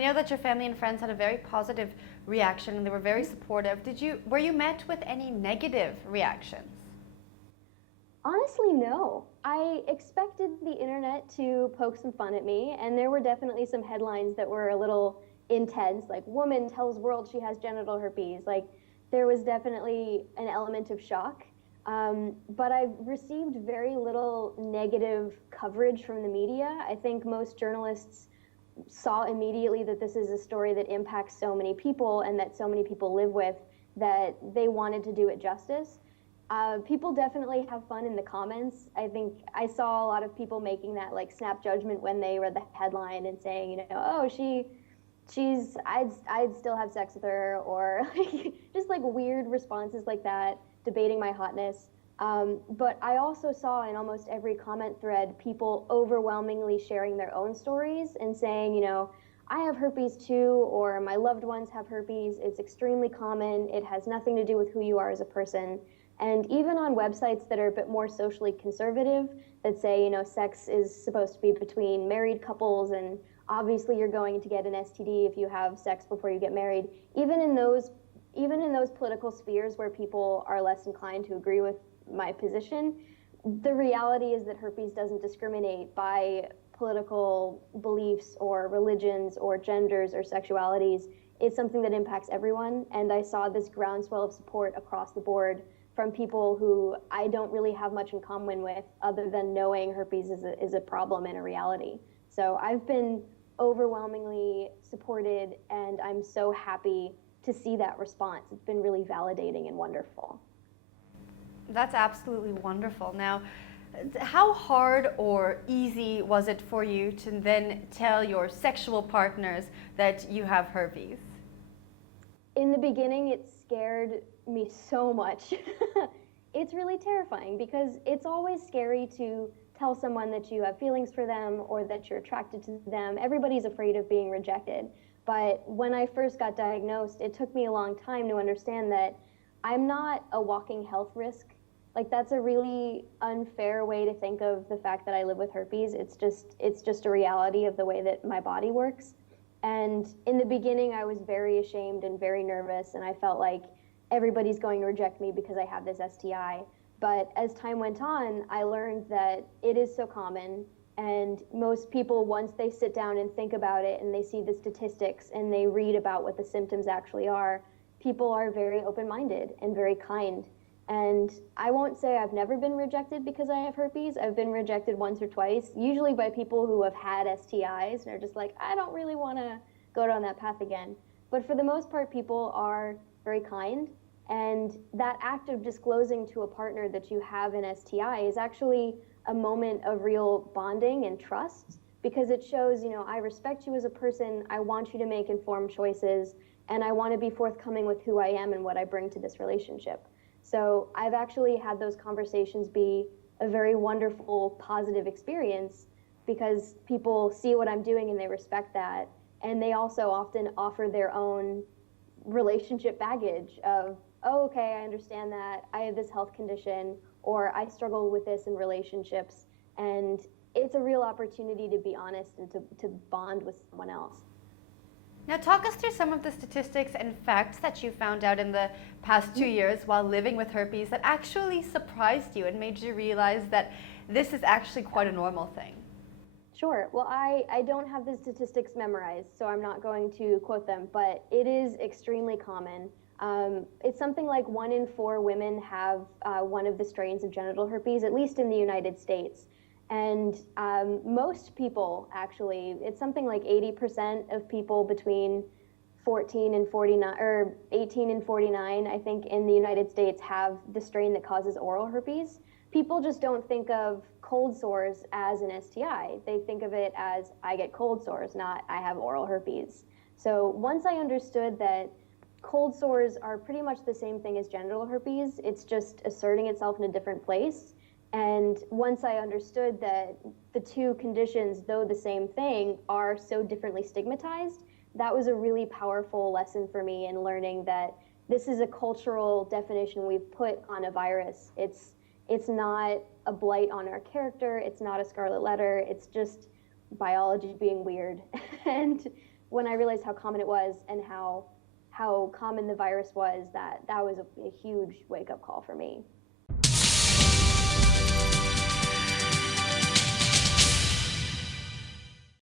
we know that your family and friends had a very positive reaction and they were very supportive. Were you met with any negative reactions? Honestly, no. I expected the internet to poke some fun at me, and there were definitely some headlines that were a little intense, like woman tells world she has genital herpes. Like there was definitely an element of shock. But I've received very little negative coverage from the media. I think most journalists saw immediately that this is a story that impacts so many people and that so many people live with, that they wanted to do it justice. People definitely have fun in the comments. I think I saw a lot of people making that like snap judgment when they read the headline and saying, oh, I'd still have sex with her, or like, just like weird responses like that, debating my hotness. But I also saw in almost every comment thread people overwhelmingly sharing their own stories and saying, I have herpes too, or my loved ones have herpes. It's extremely common. It has nothing to do with who you are as a person. And even on websites that are a bit more socially conservative, that say, sex is supposed to be between married couples, and obviously you're going to get an STD if you have sex before you get married. Even in those political spheres where people are less inclined to agree with my position, the reality is that herpes doesn't discriminate by political beliefs or religions or genders or sexualities. It's something that impacts everyone, and I saw this groundswell of support across the board from people who I don't really have much in common with, other than knowing herpes is a problem and a reality. So I've been overwhelmingly supported, and I'm so happy to see that response. It's been really validating and wonderful. That's absolutely wonderful. Now, how hard or easy was it for you to then tell your sexual partners that you have herpes? In the beginning, it scared me so much. It's really terrifying because it's always scary to tell someone that you have feelings for them or that you're attracted to them. Everybody's afraid of being rejected. But when I first got diagnosed, it took me a long time to understand that I'm not a walking health risk. Like, that's a really unfair way to think of the fact that I live with herpes. It's just a reality of the way that my body works. And in the beginning, I was very ashamed and very nervous, and I felt like everybody's going to reject me because I have this STI. But as time went on, I learned that it is so common, and most people, once they sit down and think about it and they see the statistics and they read about what the symptoms actually are, people are very open-minded and very kind. And I won't say I've never been rejected because I have herpes. I've been rejected once or twice, usually by people who have had STIs and are just like, I don't really want to go down that path again. But for the most part, people are very kind. And that act of disclosing to a partner that you have an STI is actually a moment of real bonding and trust, because it shows, I respect you as a person, I want you to make informed choices, and I want to be forthcoming with who I am and what I bring to this relationship. So I've actually had those conversations be a very wonderful, positive experience, because people see what I'm doing and they respect that. And they also often offer their own relationship baggage of, oh, okay, I understand that, I have this health condition, or I struggle with this in relationships. And it's a real opportunity to be honest and to bond with someone else. Now, talk us through some of the statistics and facts that you found out in the past 2 years while living with herpes that actually surprised you and made you realize that this is actually quite a normal thing. Sure. Well, I don't have the statistics memorized, so I'm not going to quote them, but it is extremely common. It's something like 1 in 4 women have one of the strains of genital herpes, at least in the United States. And most people, actually, it's something like 80% of people between 14 and 49, or 18 and 49, I think, in the United States have the strain that causes oral herpes. People just don't think of cold sores as an STI. They think of it as, I get cold sores, not I have oral herpes. So once I understood that cold sores are pretty much the same thing as genital herpes, it's just asserting itself in a different place. And once I understood that the two conditions, though the same thing, are so differently stigmatized, that was a really powerful lesson for me in learning that this is a cultural definition we've put on a virus. It's not a blight on our character, it's not a scarlet letter, it's just biology being weird. And when I realized how common it was and how common the virus was, that was a huge wake up call for me.